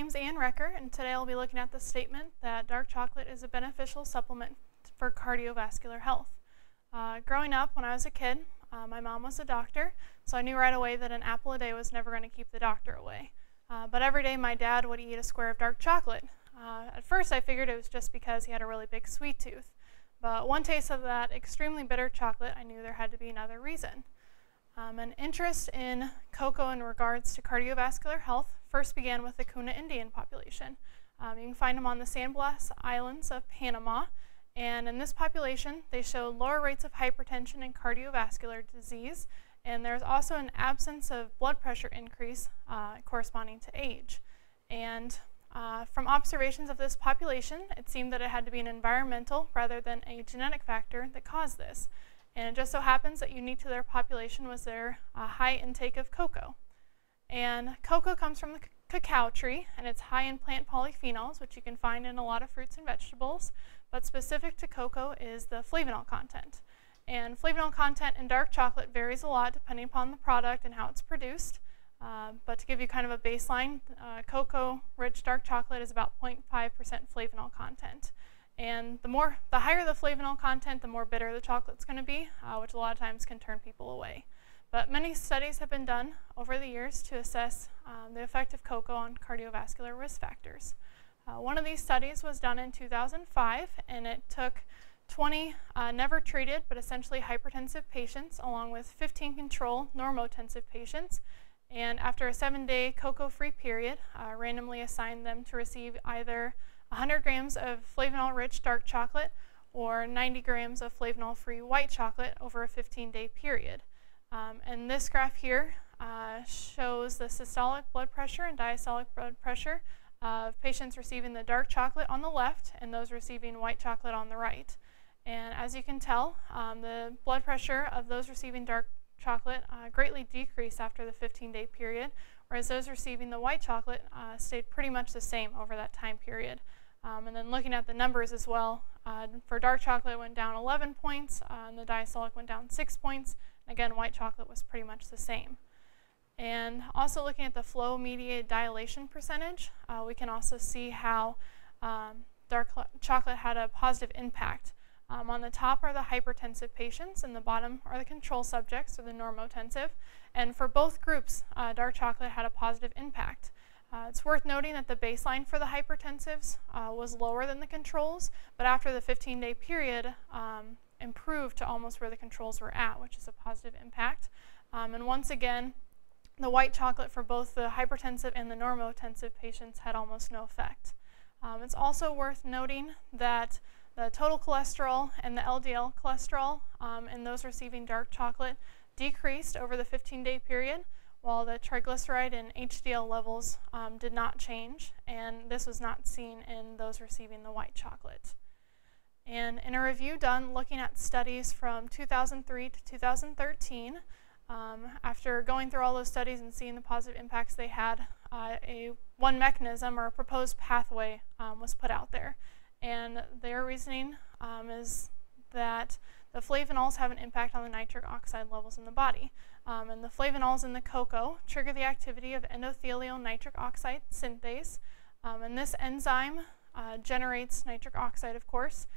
name's Anne Recker, and today I'll be looking at the statement that dark chocolate is a beneficial supplement for cardiovascular health. Growing up, when I was a kid, my mom was a doctor, so I knew right away that an apple a day was never going to keep the doctor away. But every day my dad would eat a square of dark chocolate. At first I figured it was just because he had a really big sweet tooth, but one taste of that extremely bitter chocolate, I knew there had to be another reason. An interest in cocoa in regards to cardiovascular health first began with the Kuna Indian population. You can find them on the Sandblast Islands of Panama, and in this population they showed lower rates of hypertension and cardiovascular disease, and there's also an absence of blood pressure increase corresponding to age. And from observations of this population, it seemed that it had to be an environmental rather than a genetic factor that caused this. And it just so happens that unique to their population was their high intake of cocoa. And cocoa comes from the cacao tree, and it's high in plant polyphenols, which you can find in a lot of fruits and vegetables, but specific to cocoa is the flavanol content. And flavanol content in dark chocolate varies a lot depending upon the product and how it's produced. But to give you kind of a baseline, cocoa-rich dark chocolate is about 0.5% flavanol content. And the higher the flavanol content, the more bitter the chocolate's going to be, which a lot of times can turn people away. But many studies have been done over the years to assess the effect of cocoa on cardiovascular risk factors. One of these studies was done in 2005, and it took 20 never treated but essentially hypertensive patients along with 15 control normotensive patients, and after a 7-day cocoa-free period, randomly assigned them to receive either 100 grams of flavanol-rich dark chocolate or 90 grams of flavanol-free white chocolate over a 15-day period. And this graph here shows the systolic blood pressure and diastolic blood pressure of patients receiving the dark chocolate on the left and those receiving white chocolate on the right. And as you can tell, the blood pressure of those receiving dark chocolate greatly decreased after the 15-day period, whereas those receiving the white chocolate stayed pretty much the same over that time period. And then looking at the numbers as well, for dark chocolate it went down 11 points, and the diastolic went down 6 points. Again, white chocolate was pretty much the same. And also looking at the flow-mediated dilation percentage, we can also see how dark chocolate had a positive impact. On the top are the hypertensive patients, and the bottom are the control subjects, or the normotensive. And for both groups, dark chocolate had a positive impact. It's worth noting that the baseline for the hypertensives was lower than the controls, but after the 15-day period, improved to almost where the controls were at, which is a positive impact. And once again, the white chocolate for both the hypertensive and the normotensive patients had almost no effect. It's also worth noting that the total cholesterol and the LDL cholesterol in those receiving dark chocolate decreased over the 15-day period, while the triglyceride and HDL levels did not change, and this was not seen in those receiving the white chocolate. And in a review done looking at studies from 2003 to 2013, after going through all those studies and seeing the positive impacts they had, one mechanism or a proposed pathway was put out there. And their reasoning is that the flavanols have an impact on the nitric oxide levels in the body. And the flavanols in the cocoa trigger the activity of endothelial nitric oxide synthase. And this enzyme generates nitric oxide, of course.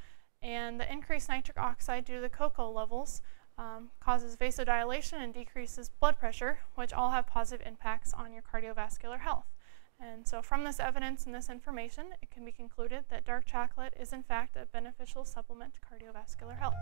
And the increased nitric oxide due to the cocoa levels causes vasodilation and decreases blood pressure, which all have positive impacts on your cardiovascular health. And so from this evidence and this information, it can be concluded that dark chocolate is in fact a beneficial supplement to cardiovascular health.